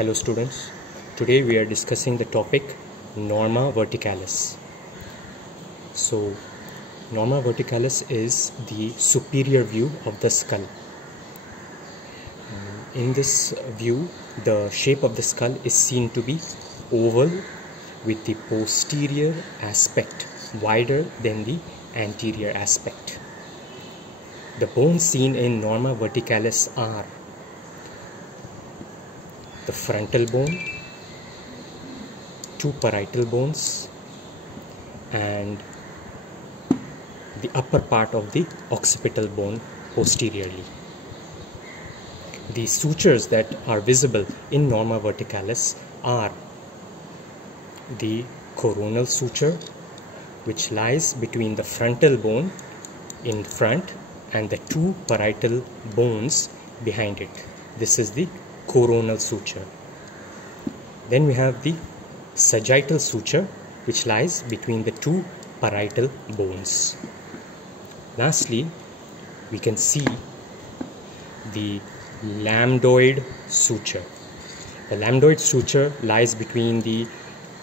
Hello students, today we are discussing the topic Norma verticalis. So, Norma verticalis is the superior view of the skull. In this view, the shape of the skull is seen to be oval with the posterior aspect wider than the anterior aspect. The bones seen in Norma verticalis are the frontal bone, two parietal bones, and the upper part of the occipital bone posteriorly. The sutures that are visible in Norma verticalis are the coronal suture, which lies between the frontal bone in front and the two parietal bones behind it. This is the coronal suture. Then we have the sagittal suture, which lies between the two parietal bones. Lastly, we can see the lambdoid suture. The lambdoid suture lies between the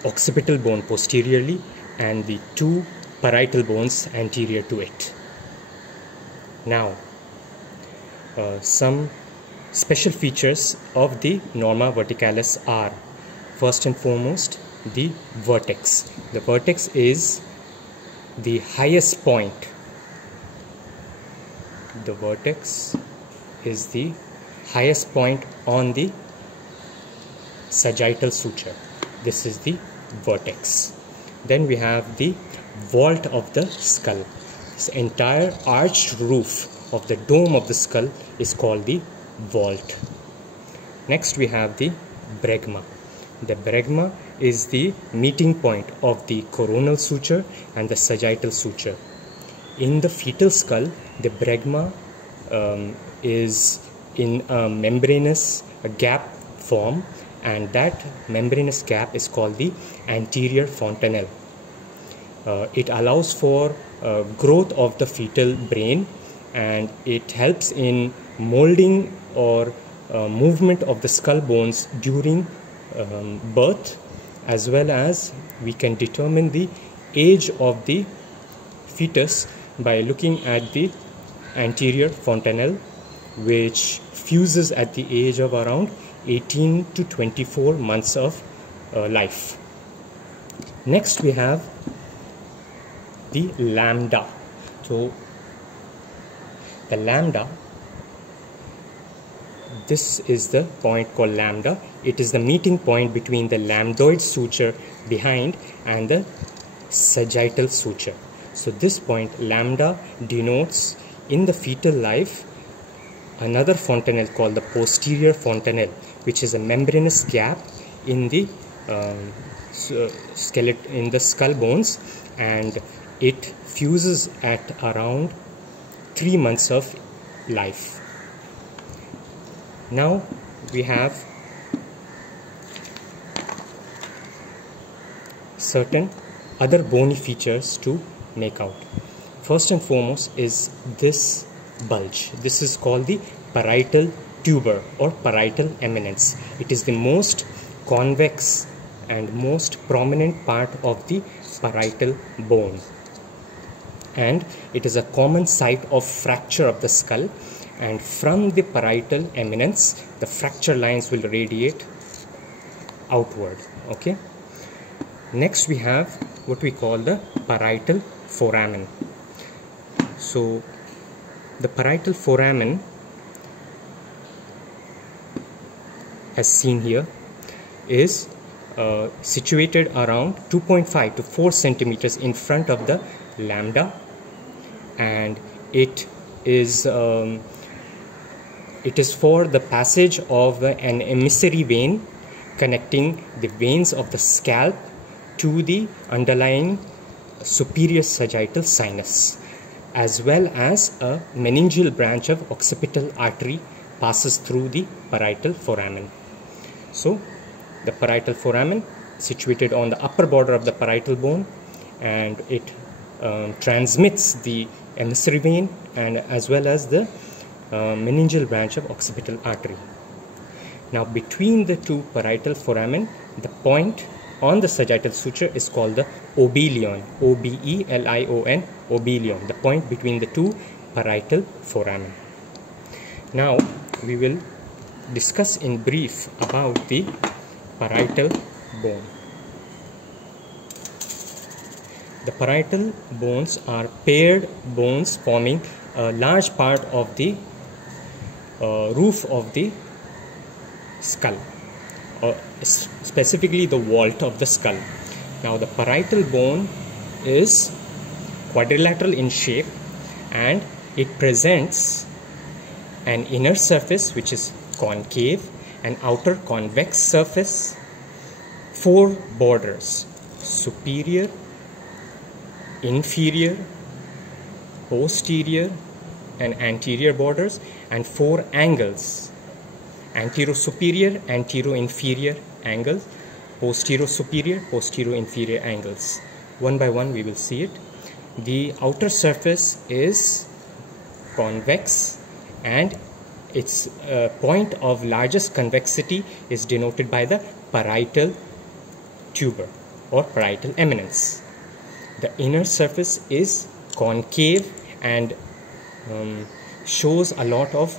occipital bone posteriorly and the two parietal bones anterior to it. Now, some special features of the Norma verticalis are, first and foremost, the vertex. The vertex is the highest point. The vertex is the highest point on the sagittal suture. This is the vertex. Then we have the vault of the skull. This entire arched roof of the dome of the skull is called the vault. Next we have the bregma. The bregma is the meeting point of the coronal suture and the sagittal suture. In the fetal skull, the bregma is in a membranous gap form, and that membranous gap is called the anterior fontanelle. It allows for growth of the fetal brain, and it helps in molding or movement of the skull bones during birth, as well as we can determine the age of the fetus by looking at the anterior fontanelle, which fuses at the age of around 18 to 24 months of life. Next we have the lambda. So the lambda, this is the point called lambda. It is the meeting point between the lambdoid suture behind and the sagittal suture. So this point lambda denotes in the fetal life another fontanelle called the posterior fontanelle, which is a membranous gap in the skeleton, in the skull bones, and it fuses at around 3 months of life. Now we have certain other bony features to make out. First and foremost is this bulge. This is called the parietal tuber or parietal eminence. It is the most convex and most prominent part of the parietal bone, and it is a common site of fracture of the skull, and from the parietal eminence the fracture lines will radiate outward. Okay. Next we have what we call the parietal foramen. So the parietal foramen, as seen here, is situated around 2.5 to 4 centimeters in front of the lambda, and it is for the passage of an emissary vein connecting the veins of the scalp to the underlying superior sagittal sinus, as well as a meningeal branch of occipital artery passes through the parietal foramen. So the parietal foramen situated on the upper border of the parietal bone, and it transmits the emissary vein and as well as the meningeal branch of occipital artery. Now between the two parietal foramen, the point on the sagittal suture is called the obelion, O-B-E-L-I-O-N, obelion, the point between the two parietal foramen. Now we will discuss in brief about the parietal bone. The parietal bones are paired bones forming a large part of the roof of the skull, or specifically the vault of the skull. Now the parietal bone is quadrilateral in shape, and it presents an inner surface which is concave, an outer convex surface, 4 borders: superior, inferior, posterior and anterior borders, and 4 angles: antero-superior, antero-inferior angles, posterior-superior, posterior-inferior angles. One by one we will see it. The outer surface is convex, and its point of largest convexity is denoted by the parietal tuber or parietal eminence. The inner surface is concave and shows a lot of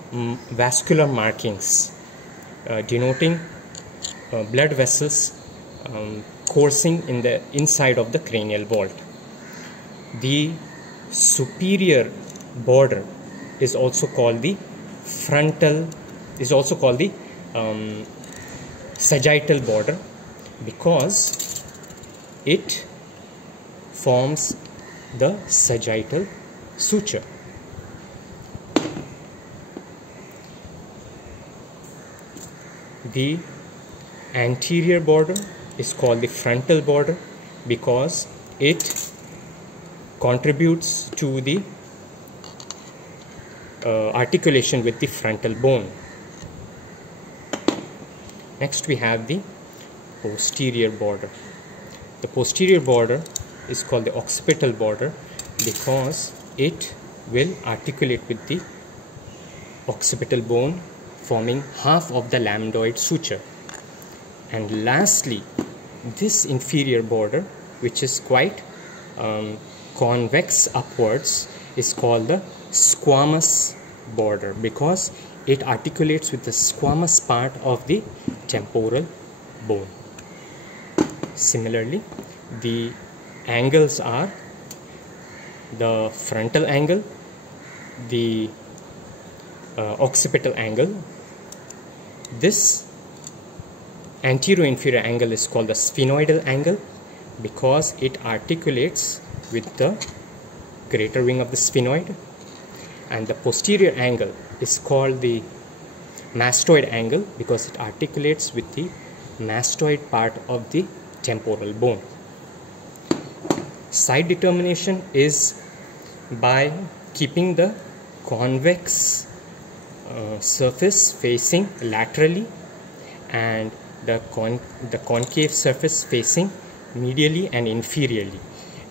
vascular markings, denoting blood vessels coursing in the inside of the cranial vault. The superior border is also called the sagittal border, because it forms the sagittal suture. The anterior border is called the frontal border because it contributes to the articulation with the frontal bone. Next we have the posterior border. The posterior border is called the occipital border because it will articulate with the occipital bone, forming half of the lambdoid suture. And lastly, this inferior border, which is quite convex upwards, is called the squamous border because it articulates with the squamous part of the temporal bone. Similarly, the angles are the frontal angle, the occipital angle. This anterior-inferior angle is called the sphenoidal angle because it articulates with the greater wing of the sphenoid, and the posterior angle is called the mastoid angle because it articulates with the mastoid part of the temporal bone. Side determination is by keeping the convex surface facing laterally and the concave surface facing medially and inferiorly,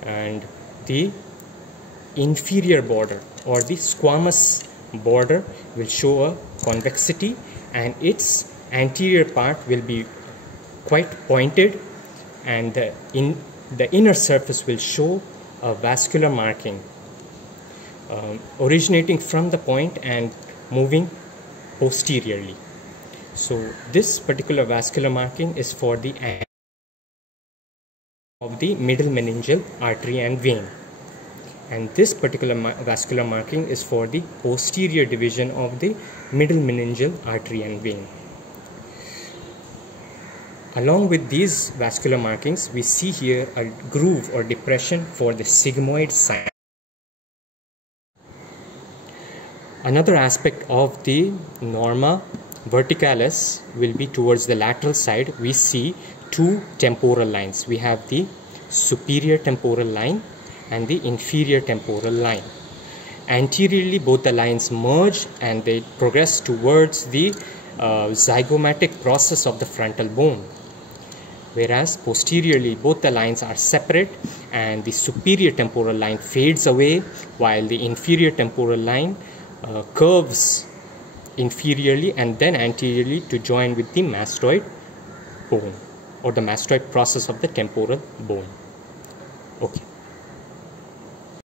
and the inferior border or the squamous border will show a convexity, and its anterior part will be quite pointed, and the inner surface will show a vascular marking originating from the point and moving posteriorly. So this particular vascular marking is for the of the middle meningeal artery and vein, and this particular vascular marking is for the posterior division of the middle meningeal artery and vein. Along with these vascular markings, we see here a groove or depression for the sigmoid sign. Another aspect of the norma verticalis will be towards the lateral side. We see 2 temporal lines. We have the superior temporal line and the inferior temporal line. Anteriorly, both the lines merge and they progress towards the zygomatic process of the frontal bone, whereas posteriorly both the lines are separate and the superior temporal line fades away while the inferior temporal line curves inferiorly and then anteriorly to join with the mastoid bone or the mastoid process of the temporal bone. Okay.